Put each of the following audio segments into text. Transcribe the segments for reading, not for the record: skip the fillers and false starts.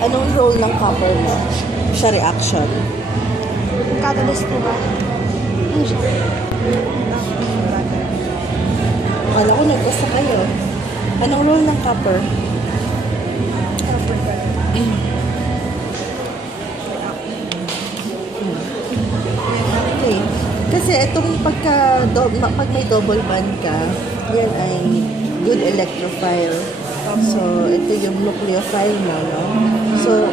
Anong role ng copper mo sa reaction? Catalyst po ba? Ano siya? Kala ko nagbasa kayo. Anong role ng copper? Copper ba? Okay. Kasi itong pag may double band ka, yan ay good electrophile. So, ito yung nucleophile mo, no? So,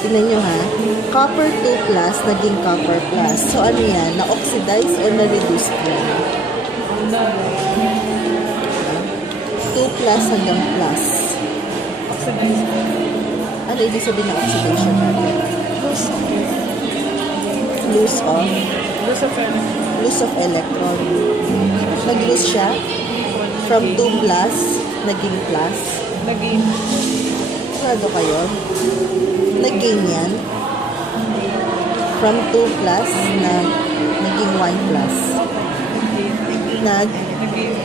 tingnan nyo ha, copper 2 plus, naging copper plus. So, ano yan? Na-oxidize or na-reduce yan? 2 plus hanggang plus. Oxidize. Ano ibig sabihin ng oxidation natin? Loss of electron. Nag-lose siya from 2 plus, naging plus. Nag-gain. Sigurado kayo? Nag-gain yan. From 2 plus na naging 1 plus.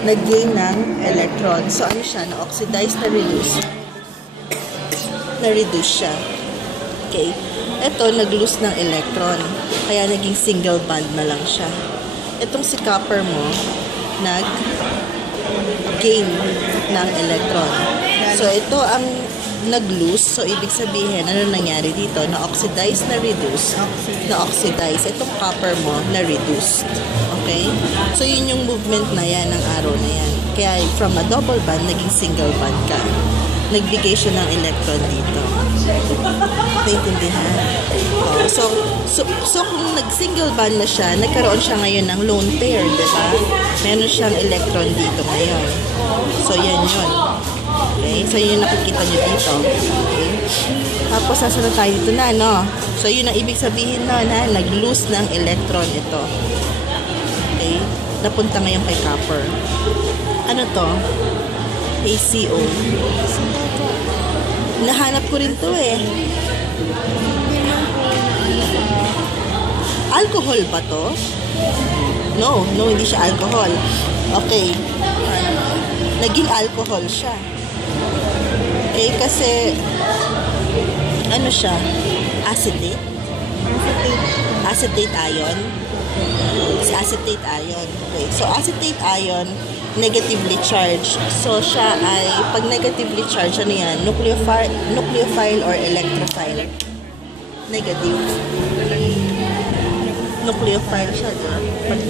Nag-gain ng electron. So, ano siya? Na-oxidize, na-reduce. Na-reduce siya. Okay. Ito, nag-lose ng electron. Kaya naging single bond na lang siya. Itong si copper mo, nag-gain ng electron. So, ito ang nag-lose. So, ibig sabihin, ano nangyari dito? Na-oxidize, na-reduce. Na-oxidize. Itong copper mo, na-reduced. Okay? So, yun yung movement na yan, ng arrow na yan. Kaya, from a double bond, naging single bond ka. Nagbigay siya ng electron dito. Naintindihan? So kung nag-single bond na siya, nagkaroon siya ngayon ng lone pair, diba? Meron siyang electron dito ngayon. So, yan yun. Okay? So, yun yung nakikita nyo dito. Okay? Tapos, nasa na tayo dito na, no? So, yun ang ibig sabihin na, nag-lose ng electron ito. Okay? Napunta ngayon kay copper. Ano to? ACO. Nahanap ko rin to eh. Alcohol ba to? No, hindi siya alcohol. Okay. Naging alcohol siya. Okay, kasi ano siya? Acetate? Acetate ion. Si acetate ion. Okay, so acetate ion negatively charged. So, siya ay, pag negatively charged, ano yan? Nucleophile or electrophile? Negative. Nucleophile siya, diba? Pag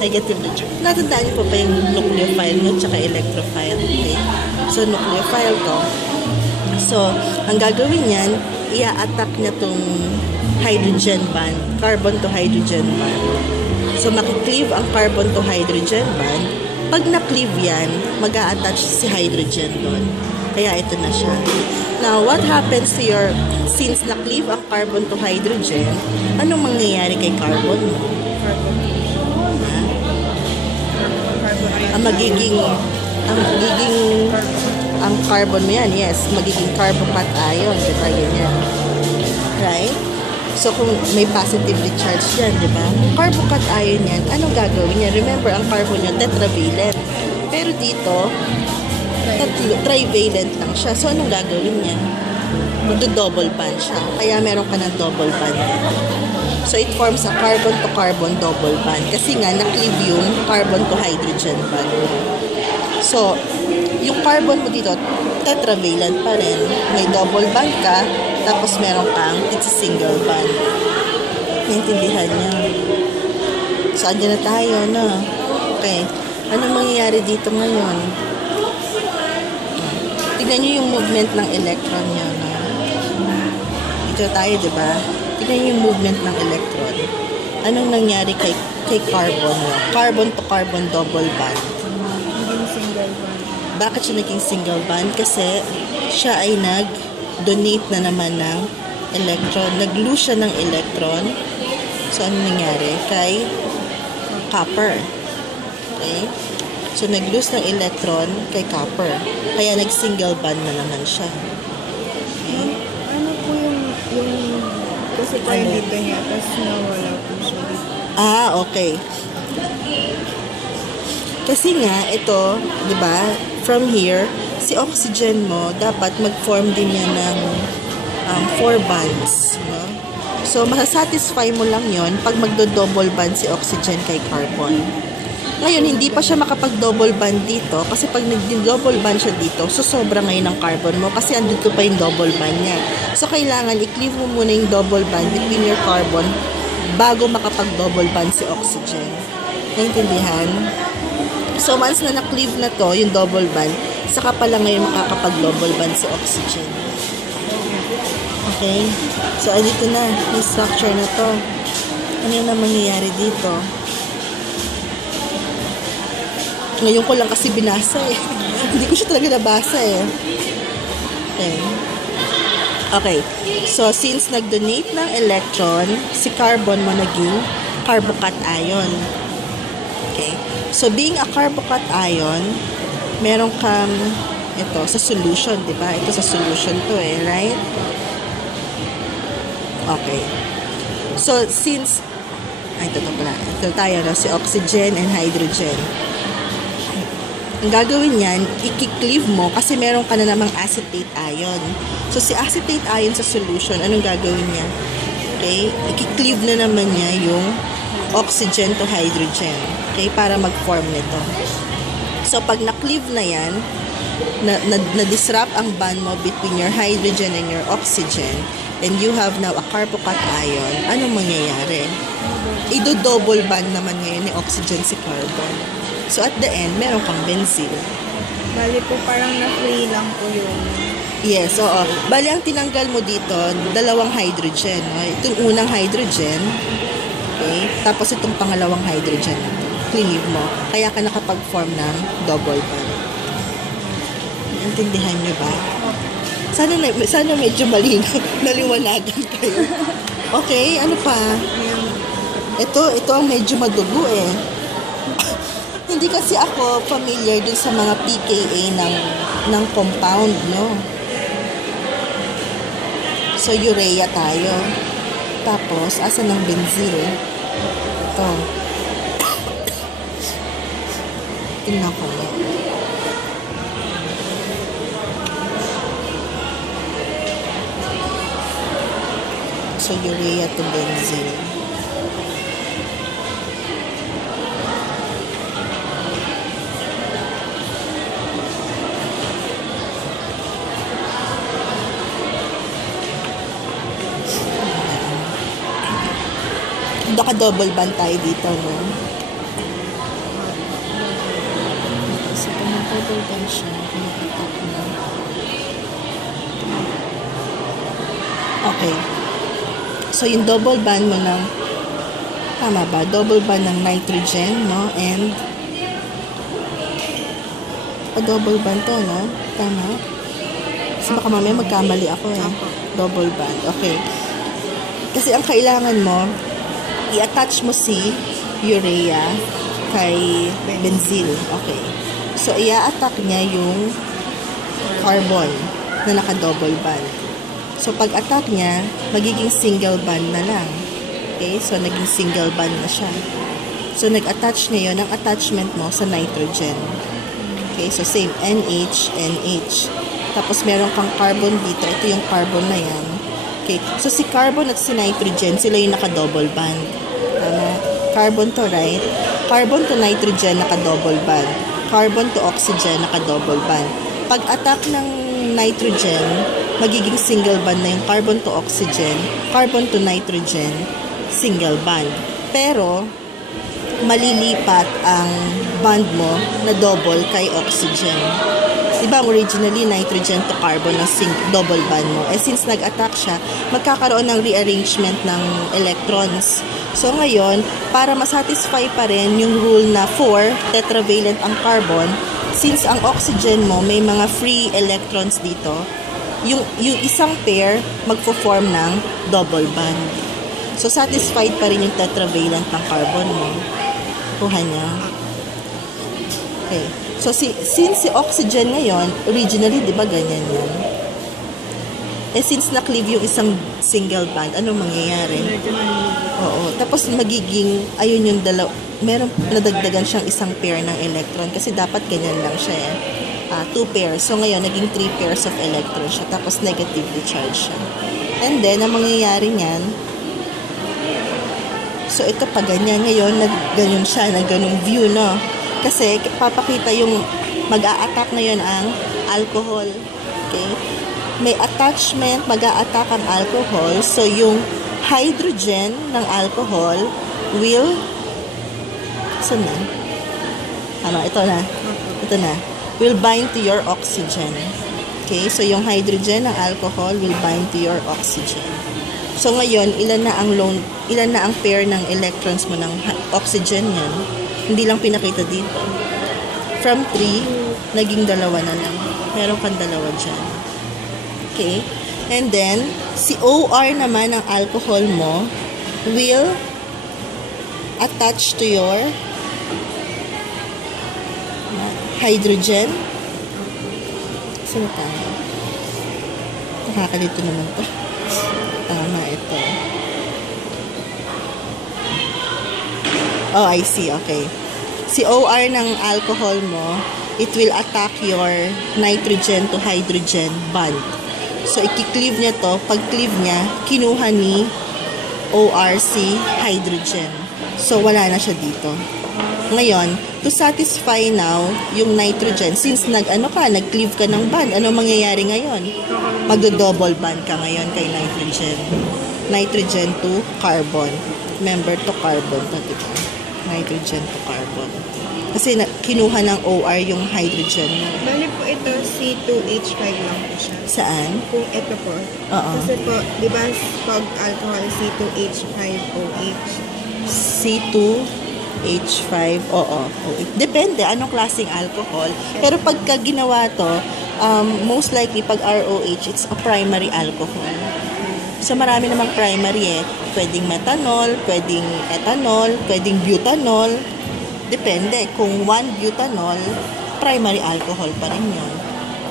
negatively charged. Natandaan niyo po ba yung nucleophile nyo tsaka electrophile? Okay? So, nucleophile to. So, ang gagawin yan, i-attack niya tong hydrogen bond. Carbon to hydrogen bond. So, makikleave ang carbon to hydrogen bond. Pag na-cleave yan, mag-a-attach si hydrogen doon. Kaya ito na siya. Now, what happens to your, since na-cleave ang carbon to hydrogen, anong mangyayari kay carbon mo? Ang carbon mo yan, yes, magiging carbocation ion, diba, ganyan. Right? So, kung may positively charged yan, di ba? Carbocation ion yan, anong gagawin niya? Remember, ang carbon niya, tetravalent. Pero dito, trivalent lang siya. So, anong gagawin niya? Magdo-double bond siya. Kaya meron ka ng double bond. So, it forms a carbon-to-carbon double bond. Kasi nga, na-cleave yung carbon to hydrogen bond. So, yung carbon mo dito, tetravalent pa rin. May double bond ka, tapos meron kang it's a single bond. Naintindihan niya. So, andyan na tayo, no? Okay. Anong mangyayari dito ngayon? Tignan niyo yung movement ng electron niya, no? Dito tayo, diba? Tignan niyo yung movement ng electron. Anong nangyari kay carbon niya? Carbon to carbon double bond. Naging single bond. Bakit siya naging single bond? Kasi siya ay donate na naman ng electron. Nag-lose siya ng electron. So, ano nangyari? Kay copper. Okay? So, nag-lose ng electron kay copper. Kaya nag-single bond na naman siya. Okay? Ano po yung kasi tayo dito niya, tapos nawala po siya dito. Okay. Kasi nga, ito, di ba, from here, si oxygen mo, dapat mag-form din yan ng 4 bonds. No? So, masasatisfy mo lang yon pag magdo-double bond si oxygen kay carbon. Ngayon, hindi pa siya makapag-double bond dito kasi pag nag-double bond siya dito, so sobra ngayon ng carbon mo kasi andito pa yung double bond niya. So, kailangan i-cleave mo muna yung double bond between your carbon bago makapag-double bond si oxygen. Naintindihan? So, once na na-cleave na to, yung double bond, saka pala ngayon makakapag-double bond si oxygen. Okay? So, andito na yung structure na to. Ano yung mangyayari dito? Ngayon ko lang kasi binasa eh. Hindi ko siya talaga nabasa eh. Okay. Okay. So, since nag-donate ng electron, si carbon mo naging carbocation. Okay. So, being a carbocation, meron kang ito, sa solution, di ba? Ito sa solution to eh, right? Okay. So, since ito pala. Ito tayo, no? Si oxygen and hydrogen. Ang gagawin yan, i-cleave mo kasi meron ka na namang acetate ion. So, si acetate ion sa solution, anong gagawin niya? Okay? I-cleave na naman niya yung oxygen to hydrogen. Okay? Para mag-form nito. So, pag na-cleave na yan, na-disrupt ang bond mo between your hydrogen and your oxygen, and you have now a carbocation, anong mangyayari? I-double bond naman ngayon ni oxygen si carbon. So, at the end, meron kang benzene. Bali po, parang na-free lang po yung... Yes, oo. Bali, ang tinanggal mo dito, dalawang hydrogen. No? Itong unang hydrogen, okay? Tapos itong pangalawang hydrogen. Cleave mo. Kaya ka nakapag-form ng double bond. Intindihan nyo ba? Sana medyo malinaw. Naliwanagan kayo. Okay, ano pa? Ito ang medyo madugo eh. Hindi kasi ako familiar dun sa mga pKa ng compound, no? So, urea tayo. Tapos, asa ng benzene? Ito. Tingnan ko na. So, urea to benzene. Naka-double bond tayo dito, no? So, kung mag-double bond siya, mag-attack na. Okay. So, yung double bond mo ng, tama ba? Double bond ng nitrogen, no? And, double bond to, no? Tama? Kasi baka mamaya magkamali ako, eh. Double bond. Okay. Kasi ang kailangan mo, i-attach mo si urea kay benzene. Okay. So, i-attack niya yung carbon na naka-double bond. So, pag-attack niya, magiging single bond na lang. Okay? So, naging single bond na siya. So, nag-attach niya yun ang attachment mo sa nitrogen. Okay? So, same. NH, NH. Tapos, meron kang carbon dito. Ito yung carbon na yan. Okay. So, si carbon at si nitrogen, sila yung naka-double bond. Carbon to, right? Carbon to nitrogen, naka-double bond. Carbon to oxygen, naka-double bond. Pag-attack ng nitrogen, magiging single bond na yung carbon to oxygen, carbon to nitrogen, single bond. Pero, malilipat ang bond mo na double kay oxygen. Diba, originally, nitrogen to carbon ng double bond mo. Eh, since nag-attack siya, magkakaroon ng rearrangement ng electrons. So, ngayon, para masatisfy pa rin yung rule na 4 tetravalent ang carbon, since ang oxygen mo may mga free electrons dito, yung isang pair magfo-form ng double bond. So, satisfied pa rin yung tetravalent ng carbon mo. Kuha niya. Okay. So, since si oxygen ngayon, originally, di ba ganyan yan? Eh, since na-cleave yung isang single bond, anong mangyayari? Oo. Tapos, magiging, ayun yung meron nadagdagan siyang isang pair ng electron kasi dapat ganyan lang siya eh. 2 pairs. So, ngayon, naging 3 pairs of electrons siya. Tapos, negatively charged siya. And then, ang mangyayari niyan, so, ito pa ganyan. Ngayon, ganyan siya, ganung view, no? Kasi, papakita yung mag-a-attack na yun ang alcohol. Okay? May attachment, mag-a-attack ang alcohol. So, yung hydrogen ng alcohol will, saan na? Ano, ito na. Ito na. Will bind to your oxygen. Okay? So, yung hydrogen ng alcohol will bind to your oxygen. So, ngayon, ilan na ang pair ng electrons mo ng oxygen yan? Hindi lang pinakita dito. From 3, naging 2 na lang. Meron kang 2 dyan. Okay? And then, si OR naman ng alcohol mo will attach to your hydrogen. Sino tayo? Nakakalito naman to. Tama ito. Oh, I see. Okay. Si OR ng alcohol mo, it will attack your nitrogen to hydrogen bond. So, i-cleave niya to. Pag cleave niya, kinuha ni OR si hydrogen. So, wala na siya dito. Ngayon, to satisfy now yung nitrogen, since nag-cleave ka ng bond, ano mangyayari ngayon? Magdo-double bond ka ngayon kay nitrogen. Nitrogen to carbon. Remember, to carbon. Diba? Nitrogen to carbon. Kasi kinuha ng OR yung hydrogen. Bali po ito, C2H5 lang po siya. Saan? Kung ito po. Oo. Kasi po, di ba, pag alcohol, C2H5OH. C2H5, oo. Depende, anong klaseng alcohol. Pero pagka ginawa to, most likely, pag ROH, it's a primary alcohol. So, marami namang primary eh. Pwedeng methanol, pwedeng ethanol, pwedeng butanol. Depende. Kung 1 butanol, primary alcohol pa rin yun.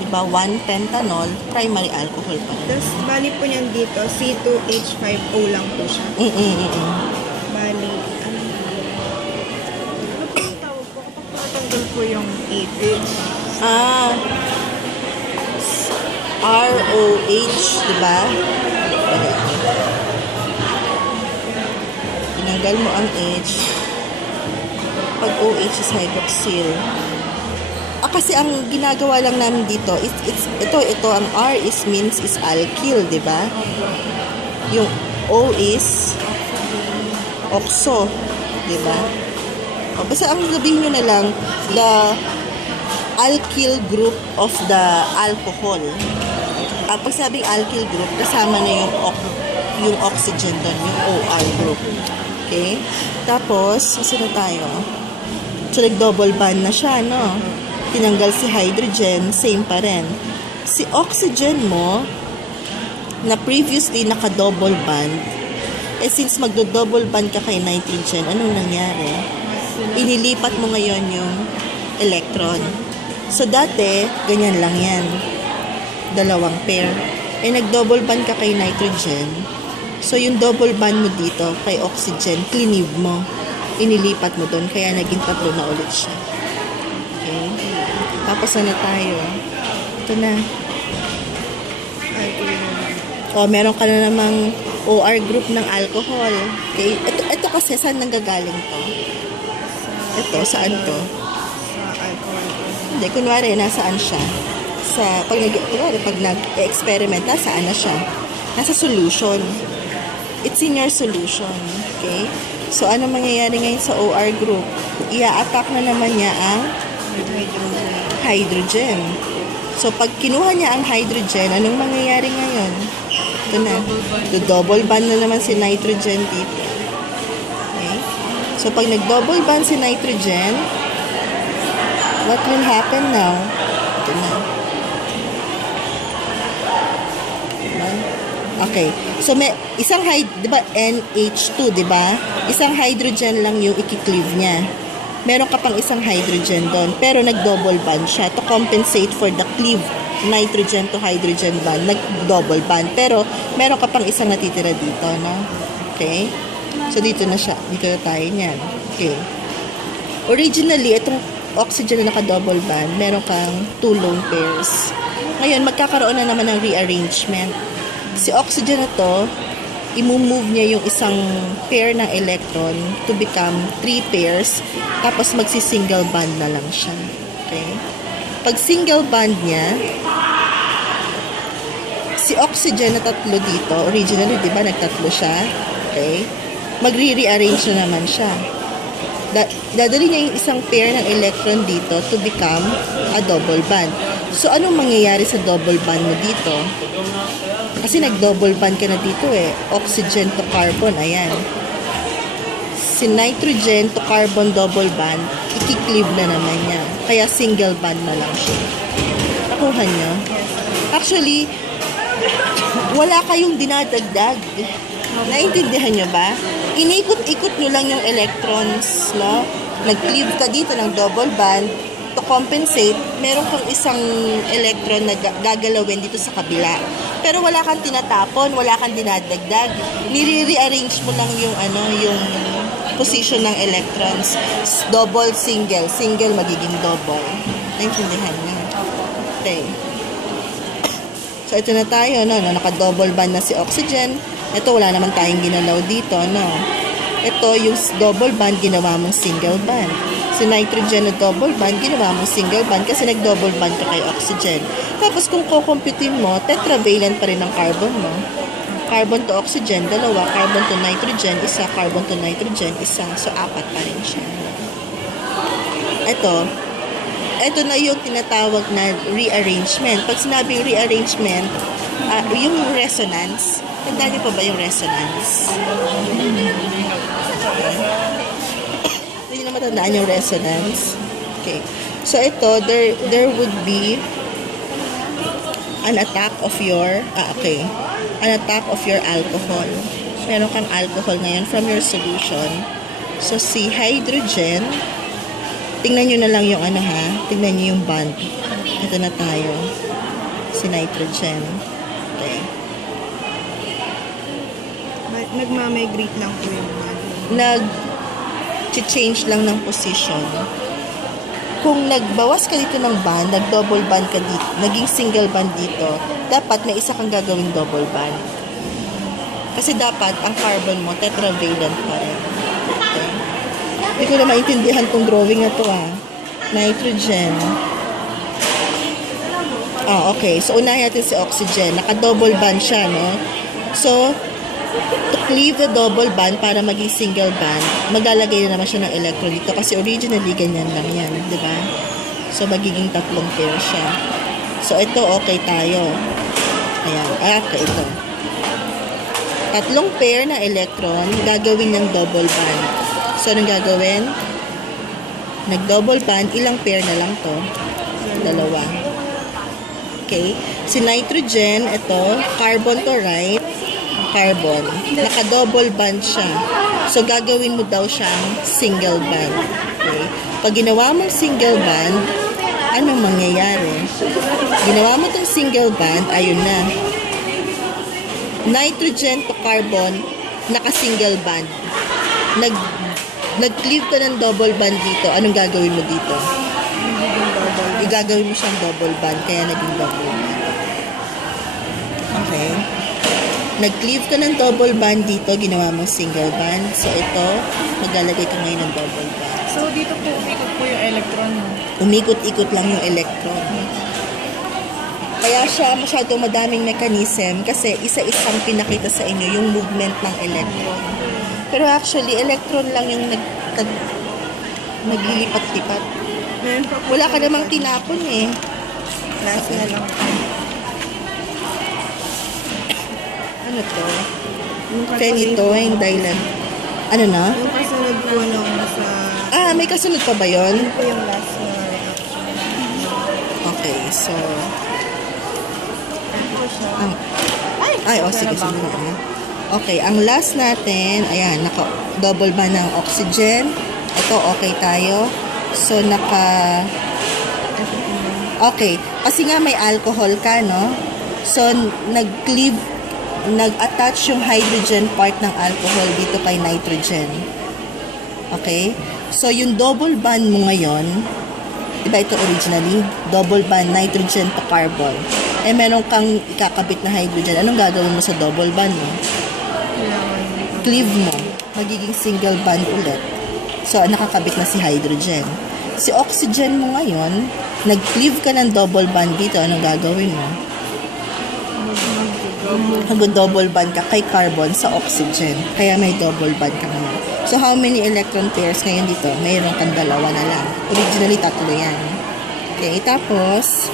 Diba? 1 pentanol, primary alcohol pa rin. Tapos, bali po niyan dito, C2H5O lang po siya. Bali, ano po yung tawag po? Kapag natanggal po yung 8. ROH, diba? Tinanggal mo ang H. Pag OH is hydroxyl. Kasi ang ginagawa lang namin dito, ito, ang R means is alkyl, di ba? Yung O is oxo, di ba? Basta ang sabihin nyo na lang, the alkyl group of the alcohol. Pag sabing alkyl group, kasama na yung oxygen doon, yung OR group. Okay? Tapos, saan na tayo? So, nag-double bond na siya, no? Tinanggal si hydrogen, same pa rin. Si oxygen mo, na previously naka-double bond, since magdo-double bond ka kay nitrogen, anong nangyari? Inilipat mo ngayon yung electron. So, dati, ganyan lang yan. 2 pair. Nag-double bond ka kay nitrogen. So, yung double bond mo dito, kay oxygen, cleave mo. Inilipat mo doon, kaya naging 3 na ulit siya. Okay? Tapos na tayo. Ito na. Meron ka na namang OR group ng alcohol. Okay? Ito kasi, saan nanggagaling to? Ito, saan to? Sa alcohol. Hindi, kunwari, nasaan siya? Pag nag-experiment, nasaan na siya? Nasa solution. It's in your solution. Okay? So, ano mangyayari ngayon sa OR group? Ia-attack na naman niya ang hydrogen. So, pag kinuha niya ang hydrogen, anong mangyayari ngayon? Ito na. Double bond na naman si nitrogen dito. Okay? So, pag nag-double bond si nitrogen, what will happen now? Ito na. Okay. So, may isang, di ba, NH2, di ba? Isang hydrogen lang yung i-cleave niya. Meron ka pang isang hydrogen doon, pero nag-double bond siya to compensate for the cleave nitrogen to hydrogen bond. Nag-double bond. Pero, meron ka pang isang natitira dito, no? Okay? So, dito na siya. Dito na tayo niyan. Okay. Originally, itong oxygen na naka-double bond, meron kang 2 lone pairs. Ngayon, magkakaroon na naman ng rearrangement. Si oxygen na to, i-move niya yung isang pair ng electron to become 3 pairs, tapos magsi-single bond na lang siya. Okay? Pag single bond niya, si oxygen na tatlo dito, originally, di ba, nagtatlo siya? Okay? Magre-rearrange na naman siya. Dadali niya yung isang pair ng electron dito to become a double bond. So, anong mangyayari sa double bond mo dito? Kasi nag-double bond ka na dito eh. Oxygen to carbon, ayan. Si nitrogen to carbon double bond, i-cleave na naman niya. Kaya single bond na lang siya. Nakuha niyo? Actually, wala kayong dinadagdag. Naintindihan nyo ba? Inikot-ikot nyo lang yung electrons, no? Nag-cleave ka dito ng double bond. To compensate, meron kang isang electron na gagalawin dito sa kabila. Pero wala kang tinatapon, wala kang dinadagdag. Nire-rearrange mo lang yung, yung position ng electrons. Double, single. Single, magiging double. Naintindihan nyo? Okay. So, ito na tayo, no? Naka-double bond na si oxygen. Ito, wala naman tayong ginalaw dito, no? Ito, yung double bond, ginawa mong single bond. Si nitrogen na double bond, ginawa mong single bond kasi nag-double bond ka kay oxygen. Tapos, kung kukumputin mo, tetravalent pa rin ang carbon mo. Carbon to oxygen, dalawa. Carbon to nitrogen, isa. Carbon to nitrogen, isa. So, 4 pa rin siya. Ito na yung tinatawag na rearrangement. Pag sinabing rearrangement, yung resonance, tandaan niyo pa ba yung resonance? Hindi na matandaan yung resonance. Okay. So, ito, there would be an attack of your, an attack of your alcohol. Meron kang alcohol ngayon from your solution. So, si hydrogen, tingnan nyo na lang yung tingnan nyo yung bond. Ito na tayo. Si nitrogen. Okay. Nagmamigrate lang po yung bond. Nag-change lang ng position. Kung nagbawas ka dito ng bond, nag-double bond ka dito, naging single bond dito, dapat may isa kang gagawing double bond. Kasi dapat ang carbon mo tetravalent pa rin. Okay. Hindi ko na maintindihan tong drawing na to Nitrogen. Okay. So, unahin natin si oxygen. Naka-double bond siya, no? So, to cleave the double bond para maging single bond, maglalagay na naman siya ng electron dito kasi originally ganyan lang yan, di ba? So, magiging 3 pair siya. So, ito okay tayo. Ayan. Okay, ito. 3 pair na electron, gagawin ng double bond. So, anong gagawin? Nag-double bond, ilang pair na lang to? 2. Okay? Si nitrogen, ito, carbon to right, carbon. Naka-double bond siya. So, gagawin mo daw siyang single bond. Okay? Pag ginawa mong single bond, anong mangyayari? Ginawa mo itong single bond, ayun na. Nitrogen to carbon, naka-single bond. Nag-cleave ka ng double bond dito. Anong gagawin mo dito? Igagawin mo siyang double bond, kaya naging double bond. Okay. Nag-cleave ka ng double bond dito, ginawa mong single bond. So, ito, maglalagay ka ngayon ng double bond. So, dito po, umikot po yung electron mo. Umikot-ikot lang yung electron. Kaya siya masyadong madaming mechanism kasi isa-isang pinakita sa inyo yung movement ng electron. Pero actually, electron lang yung naglilipat-lipat. Wala ka namang tinapon eh. Last na lang. Ano to? Phenito, yung dahilan. Ano na? Yung kasunod po nung sa... May kasunod pa ba yun? Yun po yung last na reaction. Okay, so... Sige. Okay, ang last natin, ayan, naka-double bond ng oxygen. Ito, okay tayo. So, okay, kasi nga may alcohol ka, no? So, nag-attach yung hydrogen part ng alcohol dito kay nitrogen. Okay? So, yung double bond mo ngayon, Diba ito originally? Double bond nitrogen to carbon. Eh, meron kang ikakabit na hydrogen. Anong gagawin mo sa double bond mo? Cleave mo. Magiging single bond ulit. So, nakakabit na si hydrogen. Si oxygen mo ngayon, nag-cleave ka ng double bond dito. Anong gagawin mo? Mag-double bond ka kay carbon sa oxygen. Kaya may double bond ka naman. So, how many electron pairs ngayon dito? Mayroon kang dalawa na lang. Originally, 3 yan. Okay, tapos,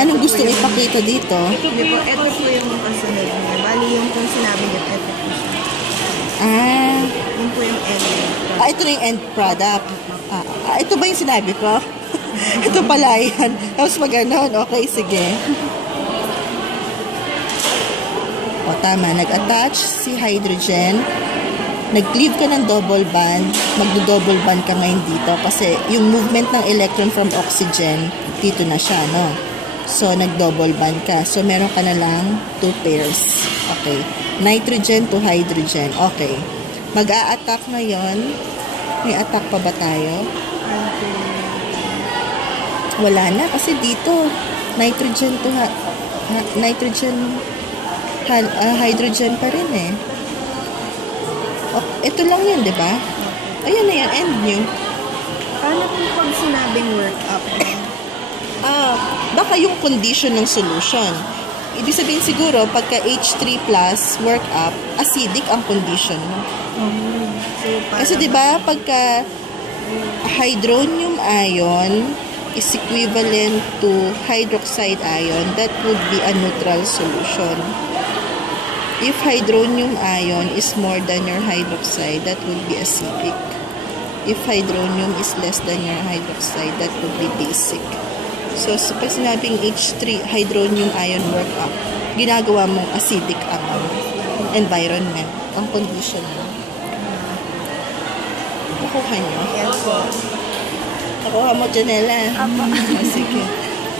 anong gusto ipakita dito? Hindi po, ito po yung kasunod niya. Bali yung kung sinabi niya, ito po siya. Yun po yung end. Ito na yung end product. Ito ba yung sinabi ko? Ito pala yan. Tapos mag-ganon. Okay, sige. O, tama. Nag-attach si hydrogen. Nag-cleave ka ng double bond. Magdo-double bond ka ngayon dito. Kasi yung movement ng electron from oxygen, dito na siya, no? So, nag-double bond ka. So, meron ka na lang 2 pairs. Okay. Nitrogen to hydrogen. Okay. Mag-a-attack ngayon. May attack pa ba tayo? Wala na. Kasi dito, nitrogen to hydrogen pa rin eh. Ito lang yun, di ba? Ayan na yan, end nyo. Paano kung pag sinabing work up? Baka yung condition ng solution. Ibig sabihin siguro, pagka H3 plus work up, acidic ang condition mo. Kasi di ba pagka hydronium ion is equivalent to hydroxide ion, that would be a neutral solution. If hydronium ion is more than your hydroxide, that would be acidic. If hydronium is less than your hydroxide, that would be basic. So, pag sinabing H3 hydronium ion work up, ginagawa mong acidic ang environment, ang condition mo. Nakuha nyo? Yes po. Nakuha mo, Janela? Apa. Sige.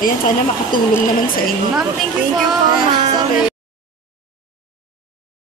Ayan, sana makatulong naman sa inyo. Ma'am, thank you po. Sorry.